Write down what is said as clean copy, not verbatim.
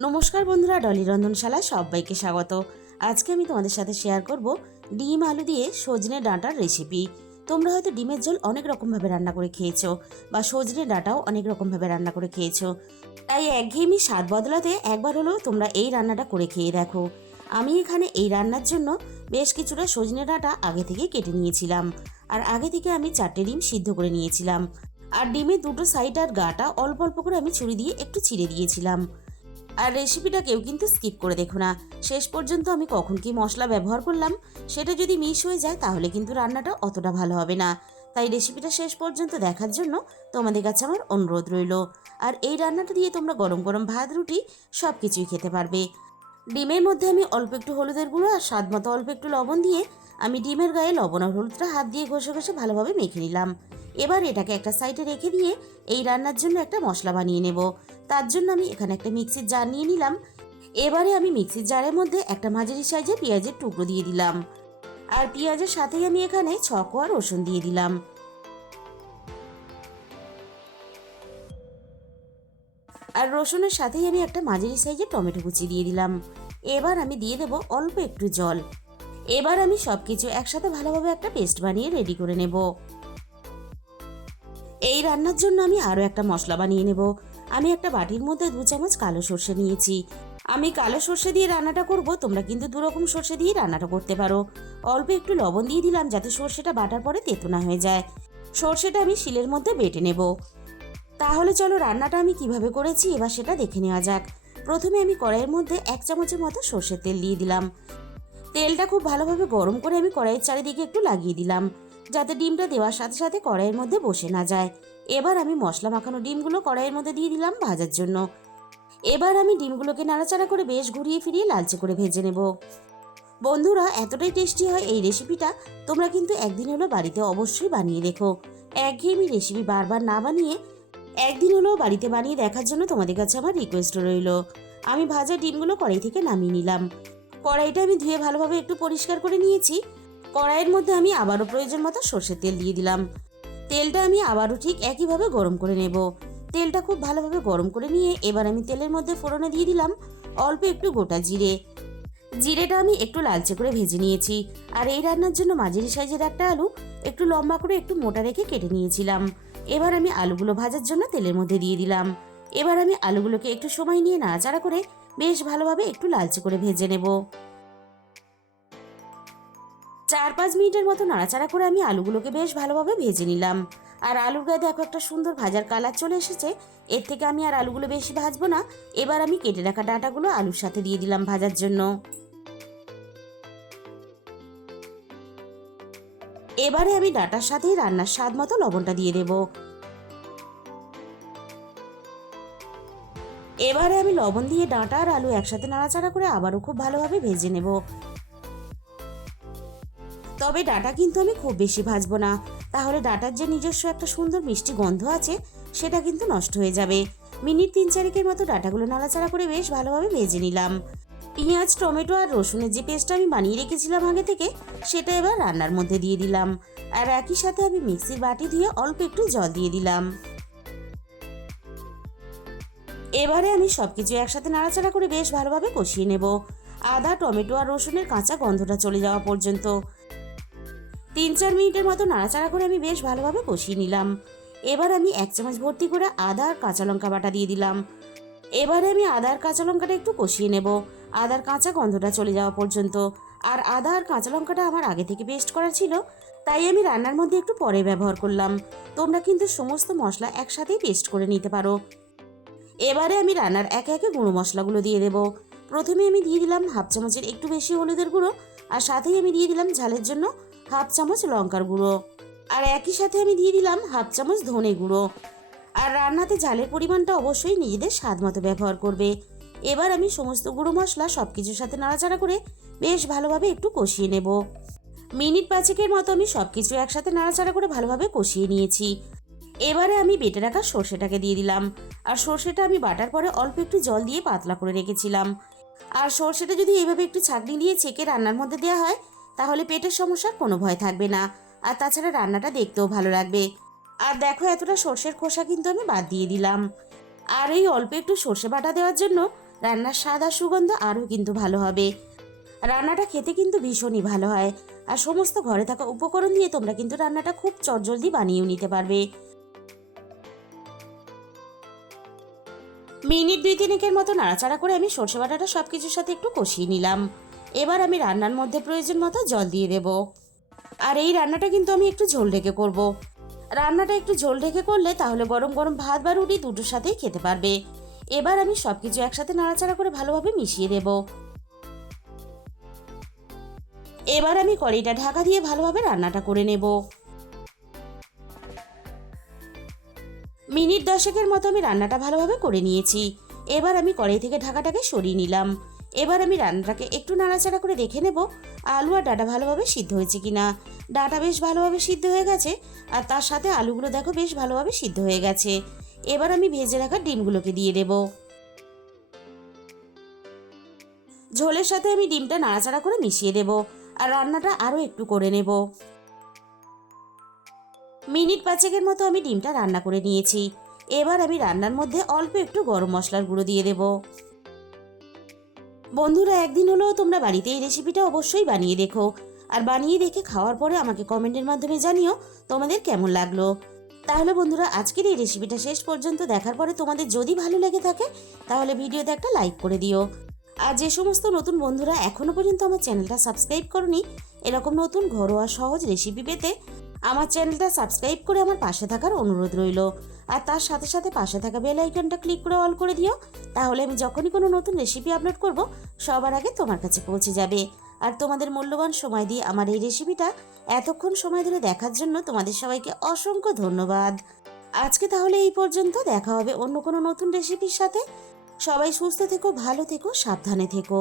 নমস্কার বন্ধুরা, ডলি রন্ধনশালায় সবাইকে স্বাগত। আজকে আমি তোমাদের সাথে শেয়ার করব ডিম আলু দিয়ে সজনে ডাঁটার রেসিপি। তোমরা হয়তো ডিমের ঝোল অনেক রকমভাবে রান্না করে খেয়েছো বা সজনে ডাঁটাও অনেক রকমভাবে রান্না করে খেয়েছো। তাই একঘেয়েমি স্বাদ বদলাতে একবার হলেও তোমরা এই রান্নাটা করে খেয়ে দেখো। আমি এখানে এই রান্নার জন্য বেশ কিছুটা সজনে ডাঁটা আগে থেকে কেটে নিয়েছিলাম, আর আগে থেকে আমি 4টে ডিম সিদ্ধ করে নিয়েছিলাম। আর ডিমের দুটো সাইড আর গাটা অল্প অল্প করে আমি ছুরি দিয়ে একটু চিড়ে দিয়েছিলাম। আর রেসিপিটা কেউ কিন্তু স্কিপ করে দেখো না, শেষ পর্যন্ত আমি কখন কি মশলা ব্যবহার করলাম সেটা যদি মিস হয়ে যায় তাহলে কিন্তু রান্নাটা অতটা ভালো হবে না। তাই রেসিপিটা শেষ পর্যন্ত দেখার জন্য তোমাদের কাছে আমার অনুরোধ রইল। আর এই রান্নাটা দিয়ে তোমরা গরম গরম ভাত রুটি সব কিছুই খেতে পারবে। ডিমের মধ্যে আমি অল্প একটু হলুদের গুঁড়ো আর স্বাদ মতো অল্প একটু লবণ দিয়ে আমি ডিমের গায়ে লবণ আর হলুদটা হাত দিয়ে ঘষে ঘষে ভালোভাবে মেখে নিলাম। এবার এটাকে একটা সাইডে রেখে দিয়ে এই রান্নার জন্য একটা মশলা বানিয়ে নেব। তার জন্য আমি এখানে একটা মিক্সির জার নিয়ে নিলাম। এবারে আমি মিক্সির জারের মধ্যে একটা মাঝারি সাইজের পেঁয়াজের টুকরো দিয়ে দিলাম, আর পেঁয়াজের সাথেই আমি এখানে 6 কোয়া রসুন দিয়ে দিলাম। আর রসুনের সাথেই আমি একটা মাঝারি সাইজের টমেটো কুচি দিয়ে দিলাম। এবার আমি দিয়ে দেব অল্প একটু জল। এবার আমি সবকিছু একসাথে ভালোভাবে একটা পেস্ট বানিয়ে রেডি করে নেব। এই রান্নার জন্য আমি আরও একটা মশলা বানিয়ে নেব। আমি একটা বাটির মধ্যে 2 চামচ কালো সর্ষে নিয়েছি। আমি কালো সর্ষে দিয়ে রান্নাটা করব, তোমরা কিন্তু দুরকম সর্ষে দিয়ে রান্নাটা করতে পারো। অল্প একটু লবণ দিয়ে দিলাম যাতে সর্ষেটা বাটার পরে তেতো না হয়ে যায়। সর্ষেটা আমি শিলের মধ্যে বেটে নেব। তাহলে চলো রান্নাটা আমি কিভাবে করেছি এবার সেটা দেখে নেওয়া যাক। প্রথমে আমি কড়াইয়ের মধ্যে 1 চামচের মতো সর্ষের তেল দিয়ে দিলাম। তেলটা খুব ভালোভাবে গরম করে আমি কড়াইয়ের চারিদিকে একটু লাগিয়ে দিলাম, যাতে ডিমটা দেওয়ার সাথে সাথে কড়াইয়ের মধ্যে বসে না যায়। এবার আমি মশলা মাখানো ডিমগুলো কড়াইয়ের মধ্যে দিয়ে দিলাম ভাজার জন্য। এবার আমি ডিমগুলোকে নাড়াচাড়া করে বেশ ঘুরিয়ে ফিরিয়ে লালচে করে ভেজে নেব। বন্ধুরা, এতটাই টেস্টি হয় এই রেসিপিটা, তোমরা কিন্তু একদিন হলো বাড়িতে অবশ্যই বানিয়ে দেখো। একঘেয়েমি রেসিপি বারবার না বানিয়ে একদিন হলো বাড়িতে বানিয়ে দেখার জন্য তোমাদের কাছে আমার রিকোয়েস্ট রইল। আমি ভাজা ডিমগুলো কড়াই থেকে নামিয়ে নিলাম। কড়াইটা আমি ধুয়ে ভালোভাবে একটু পরিষ্কার করে নিয়েছি। কড়াইয়ের মধ্যে আমি আবারও প্রয়োজন মতো সর্ষের তেল দিয়ে দিলাম। তেলটা আমি আবারও ঠিক একইভাবে গরম করে নেব। তেলটা খুব ভালোভাবে গরম করে নিয়ে এবার আমি তেলের মধ্যে ফোড়নে দিয়ে দিলাম অল্প একটু গোটা জিরে। জিরেটা আমি একটু লালচে করে ভেজে নিয়েছি। আর এই রান্নার জন্য মাঝারি সাইজের একটা আলু একটু লম্বা করে একটু মোটা রেখে কেটে নিয়েছিলাম। এবার আমি আলুগুলো ভাজার জন্য তেলের মধ্যে দিয়ে দিলাম। এবার আমি আলুগুলোকে একটু সময় নিয়ে নাড়াচাড়া করে বেশ ভালোভাবে একটু লালচে করে ভেজে নেব। 4-5 মিনিটের মতো নাড়াচাড়া করে আমি আলুগুলোকে বেশ ভালোভাবে ভেজে নিলাম। আর আলুর গায়ে দেখো একটা সুন্দর ভাজার কালার চলে এসেছে। এর থেকে আমি আর আলুগুলো বেশি ভাজবো না। এবার আমি কেটে রাখা ডাঁটাগুলো আলুর সাথে দিয়ে দিলাম ভাজার জন্য। এবারে আমি ডাঁটার সাথেই রান্নার স্বাদ মতো লবণটা দিয়ে দেব। এবারে আমি লবণ দিয়ে ডাঁটা আর আলু একসাথে নাড়াচাড়া করে আবারও খুব ভালোভাবে ভেজে নেব। তবে ডাঁটা কিন্তু আমি খুব বেশি ভাজবো না, তাহলে ডাঁটার যে নিজস্ব একটা সুন্দর মিষ্টি গন্ধ আছে সেটা কিন্তু নষ্ট হয়ে যাবে। মিনিট 3-4 মতো ডাঁটাগুলো নাড়াচাড়া করে বেশ ভালোভাবে ভেজে নিলাম। পেঁয়াজ, টমেটো আর রসুনের যে পেস্টটা আমি বানিয়ে রেখেছিলাম আগে থেকে সেটা এবার রান্নার মধ্যে দিয়ে দিলাম। আর একই সাথে আমি মিক্সির বাটি ধুয়ে অল্প একটু জল দিয়ে দিলাম। এবারে আমি সবকিছু একসাথে নাড়াচাড়া করে বেশ ভালোভাবে কষিয়ে নেব, আদা, টমেটো আর রসুনের কাঁচা গন্ধটা চলে যাওয়া পর্যন্ত। 3-4 মিনিটের মতো নাড়াচাড়া করে আমি বেশ ভালোভাবে কষিয়ে নিলাম। এবার আমি 1 চামচ ভর্তি করে আদা আর কাঁচা লঙ্কা বাটা দিয়ে দিলাম। এবারে আমি আদা আর কাঁচা লঙ্কাটা একটু কষিয়ে নেব, আদার কাঁচা গন্ধটা চলে যাওয়া পর্যন্ত। আর আদা আর কাঁচা লঙ্কাটা আমার আগে থেকে পেস্ট করা ছিল, তাই আমি রান্নার মধ্যে একটু পরে ব্যবহার করলাম। তোমরা কিন্তু সমস্ত মশলা একসাথেই পেস্ট করে নিতে পারো। এবারে আমি রান্নার একে একে গুঁড়ো মশলাগুলো দিয়ে দেব। প্রথমে আমি দিয়ে দিলাম 1/2 চামচের একটু বেশি হলুদের গুঁড়ো, আর সাথেই আমি দিয়ে দিলাম ঝালের জন্য 1/2 চামচ লঙ্কার গুঁড়ো। আর একই সাথে আমি দিয়ে দিলাম 1/2 চামচ ধনে গুঁড়ো। আর রান্নাতে ঝালের পরিমাণটা অবশ্যই নিজেদের স্বাদ মতো ব্যবহার করবে। এবার আমি সমস্ত গুঁড়ো মশলা সব কিছুর সাথে নাড়াচাড়া করে বেশ ভালোভাবে একটু কষিয়ে নেব। মিনিট 5 মতো আমি সব কিছু একসাথে নাড়াচাড়া করে ভালোভাবে কষিয়ে নিয়েছি। এবারে আমি বেটে রাখা সর্ষেটাকে দিয়ে দিলাম। আর সর্ষেটা আমি বাটার পরে অল্প একটু জল দিয়ে পাতলা করে রেখেছিলাম। আর সর্ষেটা যদি এইভাবে একটু ছাঁকনি দিয়ে ছেঁকে রান্নার মধ্যে দেওয়া হয় তাহলে পেটের সমস্যার কোনো ভয় থাকবে না। আর তাছাড়া রান্নাটা দেখতেও ভালো লাগবে। আর দেখো, এতটা সর্ষের খোসা কিন্তু আমি বাদ দিয়ে দিলাম। আর এই অল্প একটু সর্ষে বাটা দেওয়ার জন্য রান্নার স্বাদ আর সুগন্ধ আরও কিন্তু ভালো হবে। রান্নাটা খেতে কিন্তু ভীষণই ভালো হয়। আর সমস্ত ঘরে থাকা উপকরণ দিয়ে তোমরা কিন্তু রান্নাটা খুব চটজলদি বানিয়েও নিতে পারবে। মিনিট 2-3 মতো নাড়াচাড়া করে আমি সর্ষে বাটাটা সব কিছুর সাথে একটু কষিয়ে নিলাম। এবার আমি রান্নার মধ্যে প্রয়োজন মতো জল দিয়ে দেব। আর এই রান্নাটা কিন্তু আমি একটু ঝোল ঢেকে করব। রান্নাটা একটু ঝোল ঢেকে করলে তাহলে গরম গরম ভাত বা রুটি দুটোর সাথেই খেতে পারবে। এবার আমি সব কিছু একসাথে নাড়াচাড়া করে ভালোভাবে মিশিয়ে দেব। এবার আমি কড়াইটা ঢাকা দিয়ে ভালোভাবে রান্নাটা করে নেব। মিনিট 10 মতো আমি রান্নাটা ভালোভাবে করে নিয়েছি। এবার আমি কড়াই থেকে ঢাকাটাকে সরিয়ে নিলাম। এবার আমি রান্নাটাকে একটু নাড়াচাড়া করে দেখে নেব আলু আর ডাঁটা ভালোভাবে সিদ্ধ হয়েছে কিনা। ডাঁটা বেশ ভালোভাবে সিদ্ধ হয়ে গেছে, আর তার সাথে আলুগুলো দেখো বেশ ভালোভাবে সিদ্ধ হয়ে গেছে। এবার আমি ভেজে রাখা ডিমগুলোকে দিয়ে দেব। ঝোলের সাথে আমি ডিমটা নাড়াচাড়া করে মিশিয়ে দেব, আর রান্নাটা আরও একটু করে নেব। মিনিট 5 মতো আমি ডিমটা রান্না করে নিয়েছি। এবার আমি রান্নার মধ্যে অল্প একটু গরম মশলার গুঁড়ো দিয়ে দেব। বন্ধুরা, একদিন হলেও তোমরা বাড়িতে এই রেসিপিটা অবশ্যই বানিয়ে দেখো, আর বানিয়ে দেখে খাওয়ার পরে আমাকে কমেন্টের মাধ্যমে জানিও তোমাদের কেমন লাগলো। তাহলে বন্ধুরা, আজকের এই রেসিপিটা শেষ পর্যন্ত দেখার পরে তোমাদের যদি ভালো লেগে থাকে তাহলে ভিডিওতে একটা লাইক করে দিও। আর যে সমস্ত নতুন বন্ধুরা এখনও পর্যন্ত আমার চ্যানেলটা সাবস্ক্রাইব করনি, এরকম নতুন ঘরোয়া সহজ রেসিপি পেতে আমার চ্যানেলটা সাবস্ক্রাইব করে আমার পাশে থাকার অনুরোধ রইল। আর তার সাথে সাথে পাশে থাকা বেল আইকনটা ক্লিক করে অল করে দিও। তাহলে আমি যখনই কোনো নতুন রেসিপি আপলোড করব সবার আগে তোমার কাছে পৌঁছে যাবে। আর তোমাদের মূল্যবান সময় দিয়ে আমার এই রেসিপিটা এতক্ষণ সময় ধরে দেখার জন্য তোমাদের সবাইকে অসংখ্য ধন্যবাদ। আজকে তাহলে এই পর্যন্ত, দেখা হবে অন্য কোনো নতুন রেসিপির সাথে। সবাই সুস্থ থেকো, ভালো থেকো, সাবধানে থেকো।